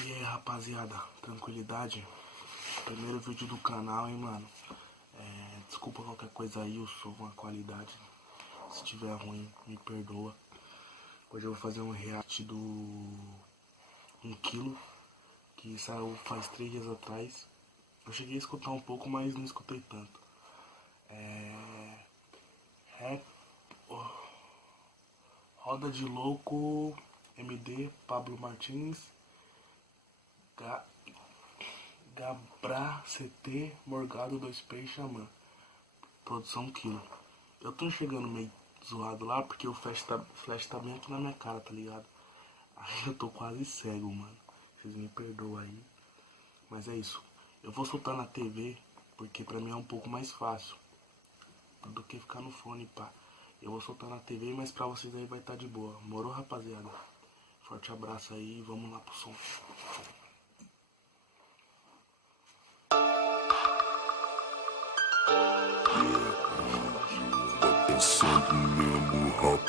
E aí, rapaziada, tranquilidade? Primeiro vídeo do canal, hein, mano. Desculpa qualquer coisa aí, o som, a qualidade. Se tiver ruim, me perdoa. Hoje eu vou fazer um react do 1 quilo, que saiu faz 3 dias atrás. Eu cheguei a escutar um pouco, mas não escutei tanto. Roda de Louco, MD, Pablo Martins, Gabra, CT, Morgado, 2P e Xamã. Produção 1 quilo. Eu tô chegando meio zoado lá porque o flash tá bem aqui na minha cara, tá ligado? Aí eu tô quase cego, mano. Vocês me perdoam aí. Mas é isso. Eu vou soltar na TV porque pra mim é um pouco mais fácil do que ficar no fone, pá. Eu vou soltar na TV, mas pra vocês aí vai estar de boa. Morou, rapaziada? Forte abraço aí e vamos lá pro som. Pensando mesmo, rapaz.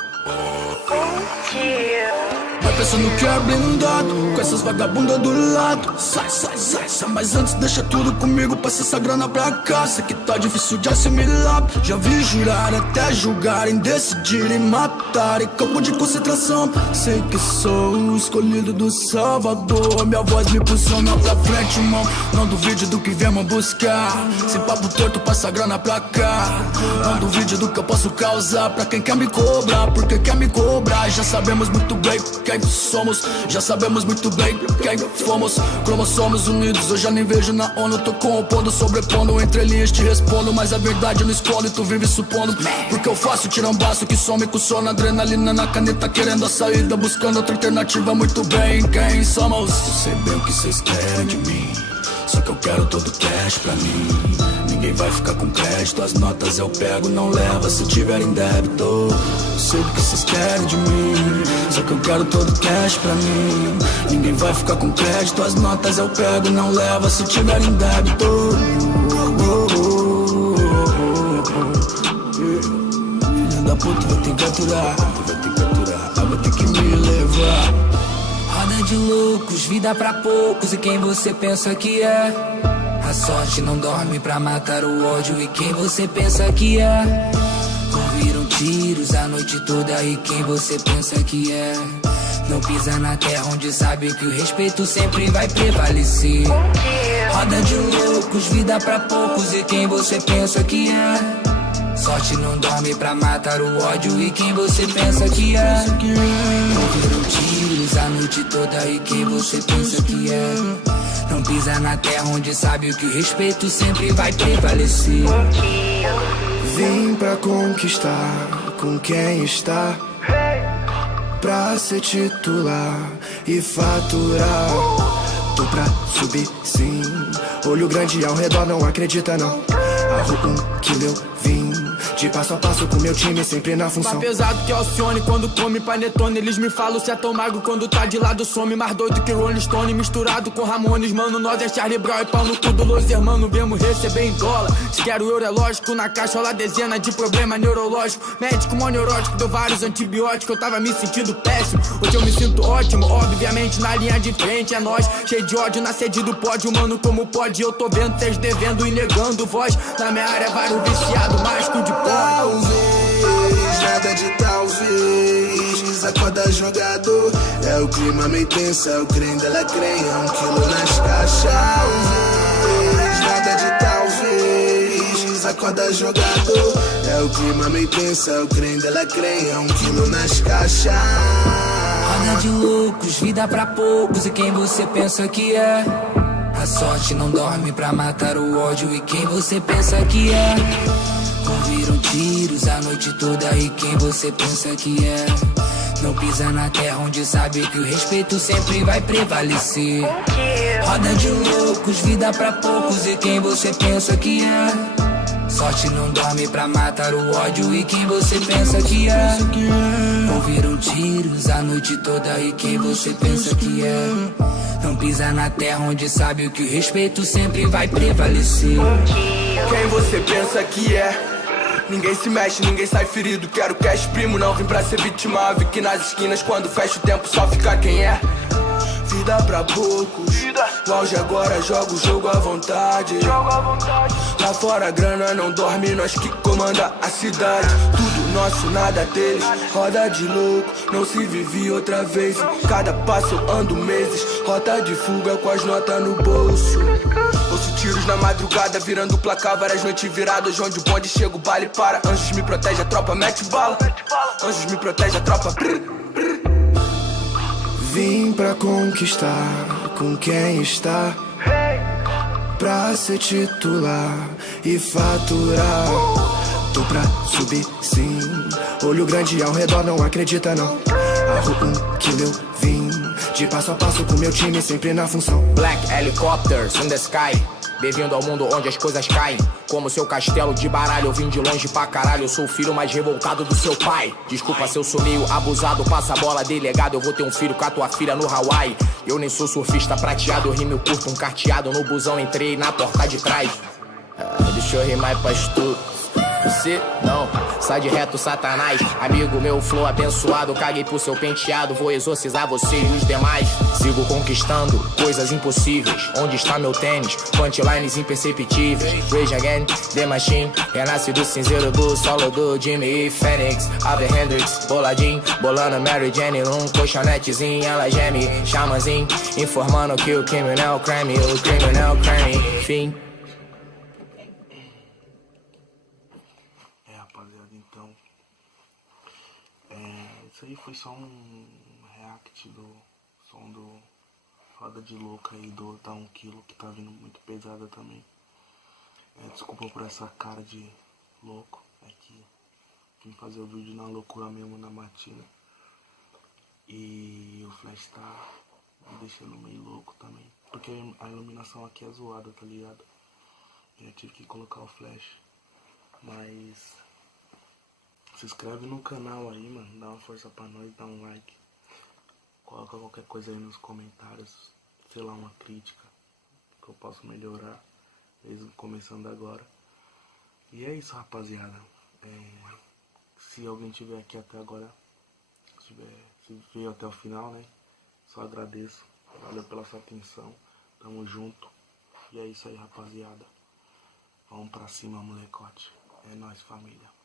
Vai pensando que é blindado, com essas vagabundas do lado. Sai, sai, sai, sai, mas antes deixa tudo comigo, passa essa grana pra cá. Sei que tá difícil de assimilar. Já vi jurar até julgarem, decidirem matarem. Campo de concentração. Sei que sou o escolhido do Salvador. Minha voz me impulsiona pra frente, irmão. Não duvide do que viemos buscar. Sem papo torto, passa a grana pra cá. Não duvide do que eu posso causar pra quem quer me cobrar. Porque quer me cobrar, já sabemos muito bem quem somos, já sabemos muito bem quem fomos. Cromossomos unidos, eu já nem vejo na ONU. Tô compondo, sobrepondo, entre linhas te respondo. Mas a verdade eu não escondo e tu vive supondo. Porque eu faço tirambaço que some com sono. Adrenalina na caneta, querendo a saída, buscando outra alternativa. Muito bem, quem somos? Sei bem o que cês querem de mim, só que eu quero todo cash pra mim. Ninguém vai ficar com crédito, as notas eu pego, não leva se tiver em débito. Sei o que cês querem de mim, só que eu quero todo cash pra mim. Ninguém vai ficar com crédito, as notas eu pego, não leva se tiver em débito. Filha da puta, vai ter que aturar, vai ter que me levar. Roda de loucos, vida pra poucos e quem você pensa que é. A sorte não dorme pra matar o ódio e quem você pensa que é. Ouviram tiros a noite toda e quem você pensa que é. Não pisa na terra onde sabe que o respeito sempre vai prevalecer. Roda de loucos, vida pra poucos e quem você pensa que é. Sorte não dorme pra matar o ódio e quem você pensa que é. Ouviram tiros a noite toda e quem você pensa que é. Não pisa na terra onde sabe que o respeito sempre vai prevalecer. Vim pra conquistar com quem está, pra ser titular e faturar. Tô pra subir sim, olho grande ao redor, não acredita não. Arro 1 quilo eu vim, de passo a passo com meu time, sempre na função. Mais pesado que Alcione quando come panetone. Eles me falam se é tão magro quando tá de lado some. Mais doido que Rolling Stone misturado com Ramones. Mano, nós é Charlie Brown e pau no cu do Los Hermanos. Vemos receber em dólar, se quero euro é lógico. Na caixa rola dezena de problema neurológico. Médico mó neurótico, deu vários antibióticos. Eu tava me sentindo péssimo, hoje eu me sinto ótimo. Obviamente na linha de frente é nós, cheio de ódio na sede do pódio. Mano, como pode? Eu tô vendo cês devendo e negando voz. Na minha área vários viciados, mais que o de pó. Talvez, nada de talvez. Acorda jogador, é o clima meio tenso, é o creme dela creme, é 1 quilo nas caixas. Talvez, nada de talvez. Acorda jogador, é o clima meio tenso, é o creme dela creme, é 1 quilo nas caixas. Roda de loucos, vida pra poucos e quem você pensa que é. A sorte não dorme pra matar o ódio e quem você pensa que é. Ouviram tiros a noite toda e quem você pensa que é. Não pisa na terra onde sabe que o respeito sempre vai prevalecer. Roda de loucos, vida pra poucos e quem você pensa que é. Sorte não dorme pra matar o ódio e quem você pensa que é. Ouviram tiros a noite toda e quem você pensa que é. Não pisa na terra onde sabe que o respeito sempre vai prevalecer. Quem você pensa que é? Ninguém se mexe, ninguém sai ferido. Quero cash primo, não vim pra ser vítima. Vi que nas esquinas quando fecha o tempo só fica quem é. Vida vida pra poucos. O auge agora joga o jogo à vontade. Lá fora a grana não dorme, nós que comanda a cidade. Tudo nosso, nada deles, roda de louco, não se vive outra vez. Cada passo eu ando meses, rota de fuga com as notas no bolso. Ouço tiros na madrugada, virando placar, várias noites viradas. Onde o bonde chega, o baile para. Anjos me protege, a tropa mete bala. Anjos me protege, a tropa Vim pra conquistar com quem está pra ser titular e faturar. Tô pra subir sim, olho grande ao redor, não acredita não. A rua que eu vim, de passo a passo com meu time, sempre na função. Black helicopters in the sky, bem-vindo ao mundo onde as coisas caem. Como seu castelo de baralho, eu vim de longe pra caralho. Eu sou o filho mais revoltado do seu pai. Desculpa se eu sou meio abusado, passa a bola, delegado. Eu vou ter um filho com a tua filha no Hawaii. Eu nem sou surfista prateado, eu rimo curto, um carteado no busão, entrei na porta de trás. Deixa eu rimar pra estudo. Você não, sai de reto, Satanás. Amigo meu, flow abençoado. Caguei pro seu penteado, vou exorcizar você e os demais. Sigo conquistando coisas impossíveis. Onde está meu tênis? Punchlines imperceptíveis. Rage Again, The Machine. Renasce do cinzeiro do solo do Jimmy Phoenix. Ave Hendrix, boladinho. Bolando Mary Jane num colchonetezinho. Ela geme, chamanzinho. Informando que o criminal creme. O criminal creme, fim. Então, isso aí foi só um react do som do Roda de Louca aí do Tá 1 Kg, que tá vindo muito pesada também. Desculpa por essa cara de louco, é que vim fazer o vídeo na loucura mesmo, na matina. E o flash tá me deixando meio louco também, porque a iluminação aqui é zoada, tá ligado? Eu tive que colocar o flash, mas... se inscreve no canal aí, mano. Dá uma força pra nós, dá um like. Coloca qualquer coisa aí nos comentários. Sei lá, uma crítica que eu posso melhorar. Mesmo começando agora. E é isso, rapaziada. Se alguém tiver aqui até agora, se veio até o final, né? Só agradeço. Valeu pela sua atenção. Tamo junto. E é isso aí, rapaziada. Vamos pra cima, molecote. É nóis, família.